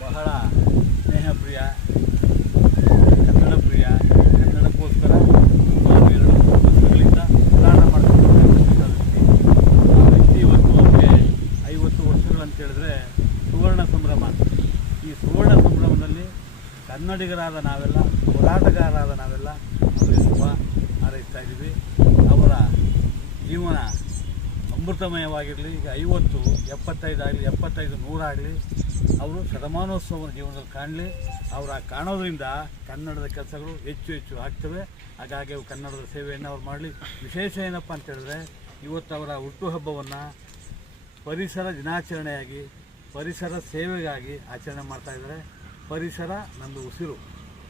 ಬಹಳ ಸ್ನೇಹಪ್ರಿಯ ಕನ್ನಡ ಪ್ರಿಯ ಕನ್ನಡಕ್ಕೋಸ್ಕರ ನಾವು ಎರಡು ವರ್ಷಗಳಿಂದ ಹೋರಾಟ ಮಾಡ್ಕೊಂಡು ಆ ವ್ಯಕ್ತಿ ಇವತ್ತು ಅವ್ರಿಗೆ ಐವತ್ತು ವರ್ಷಗಳು ಹೇಳಿದ್ರೆ ಸುವರ್ಣ ಸಂಭ್ರಮ. ಈ ಸುವರ್ಣ ಸಂಭ್ರಮದಲ್ಲಿ ಕನ್ನಡಿಗರಾದ ನಾವೆಲ್ಲ, ಹೋರಾಟಗಾರರಾದ ನಾವೆಲ್ಲ ಅವರಿಗೆ ಶುಭ ಹಾರೈಸ್ತಾ ಇದ್ದೀವಿ ಅವರ ಜೀವನ ಅಮೃತಮಯವಾಗಿರಲಿ, ಈಗ ಐವತ್ತು, ಎಪ್ಪತ್ತೈದು ಆಗಲಿ, ಎಪ್ಪತ್ತೈದು ನೂರಾಗಲಿ ಅವರು ಶತಮಾನೋತ್ಸವ ಜೀವನದಲ್ಲಿ ಕಾಣಲಿ. ಆ ಕಾಣೋದ್ರಿಂದ ಕನ್ನಡದ ಕೆಲಸಗಳು ಹೆಚ್ಚು ಹೆಚ್ಚು ಆಗ್ತವೆ. ಹಾಗಾಗಿ ಅವು ಕನ್ನಡದ ಸೇವೆಯನ್ನು ಅವ್ರು ಮಾಡಲಿ. ವಿಶೇಷ ಏನಪ್ಪ ಅಂತ ಹೇಳಿದ್ರೆ, ಇವತ್ತು ಅವರ ಹುಟ್ಟುಹಬ್ಬವನ್ನು ಪರಿಸರ ದಿನಾಚರಣೆಯಾಗಿ, ಪರಿಸರ ಸೇವೆಗಾಗಿ ಆಚರಣೆ ಮಾಡ್ತಾ ಇದ್ದಾರೆ. ಪರಿಸರ ನಮ್ಮದು ಉಸಿರು.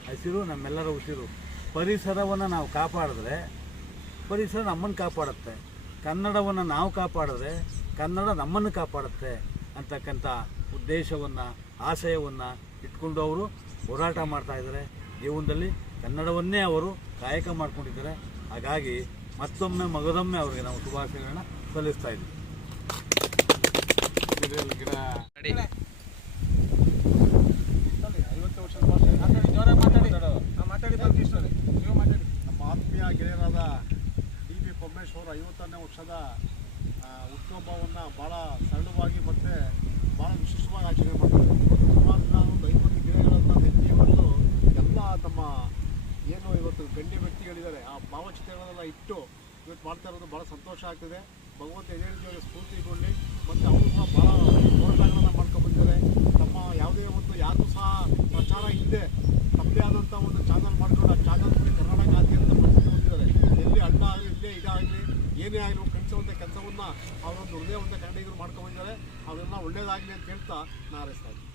ಹಸಿರು ನಮ್ಮೆಲ್ಲರ ಉಸಿರು. ಪರಿಸರವನ್ನು ನಾವು ಕಾಪಾಡಿದ್ರೆ, ಪರಿಸರ ನಮ್ಮನ್ನು ಕಾಪಾಡುತ್ತೆ. ಕನ್ನಡವನ್ನು ನಾವು ಕಾಪಾಡಿದ್ರೆ ಕನ್ನಡ ನಮ್ಮನ್ನು ಕಾಪಾಡುತ್ತೆ ಅಂತಕ್ಕಂಥ ಉದ್ದೇಶವನ್ನು ಆಶಯವನ್ನು ಇಟ್ಕೊಂಡು ಅವರು ಹೋರಾಟ ಮಾಡ್ತಾಯಿದ್ದಾರೆ ಜೀವನದಲ್ಲಿ ಕನ್ನಡವನ್ನೇ ಅವರು ಕಾಯಕ ಮಾಡ್ಕೊಂಡಿದ್ದಾರೆ. ಹಾಗಾಗಿ ಮತ್ತೊಮ್ಮೆ ಮಗದೊಮ್ಮೆ ಅವರಿಗೆ ನಾವು ಶುಭಾಶಯಗಳನ್ನ ಸಲ್ಲಿಸ್ತಾ ಇದ್ದೀವಿ. ನಮ್ಮ ಆತ್ಮೀಯ ಗೆಳೆಯರಾದ ಪರಮೇಶ್ವರ್ ಐವತ್ತನೇ ವರ್ಷದ ಹುಟ್ಟುಹಬ್ಬವನ್ನು ಭಾಳ ಸರಳವಾಗಿ ಮತ್ತು ಭಾಳ ವಿಶೇಷವಾಗಿ ಆಚರಣೆ ಮಾಡ್ತಾರೆ. ಸುಮಾರು ನಾನು ಒಂದು ಐವತ್ತು ಗಿಡಗಳನ್ನು ನೆಚ್ಚಿ ಇವತ್ತು ಎಲ್ಲ ತಮ್ಮ ಏನು ಇವತ್ತು ಗಣ್ಯ ವ್ಯಕ್ತಿಗಳಿದ್ದಾರೆ, ಆ ಭಾವಚಿತ್ರಗಳನ್ನೆಲ್ಲ ಇಟ್ಟು ಇವತ್ತು ಮಾಡ್ತಾ ಇರೋದು ಭಾಳ ಸಂತೋಷ ಆಗ್ತಿದೆ. ಭಗವಂತ ಇದೇ ಸ್ಫೂರ್ತಿಗೊಳ್ಳಿ ಮತ್ತು ಅವರು ಸಹ ಭಾಳ ಹೋರಾಟಗಳನ್ನು ಮಾಡ್ಕೊಂಡ್ಬಂದಿದ್ದಾರೆ ತಮ್ಮ ಯಾವುದೇ ಒಂದು ಯಾರು ಸಹ ಪ್ರಚಾರ ಇಲ್ಲದೆ ತಮ್ಮದೇ ಆದಂಥ ಒಂದು ಚಾನಲ್ ಮಾಡ್ಕೊಂಡು ಆ ಚಾನಲ್ ಆಗಲಿ ಕಳಿಸುವಂಥ ಕೆಲಸವನ್ನು ಅವರೊಂದು ಹೃದಯವಂತ ಕನ್ನಡಿಗರು ಮಾಡ್ಕೊಂಡು ಬಂದಿದ್ದಾರೆ. ಅವರೆಲ್ಲ ಒಳ್ಳೇದಾಗಲಿ ಅಂತ ಹೇಳ್ತಾ ನಾನು ಇದ್ದೀನಿ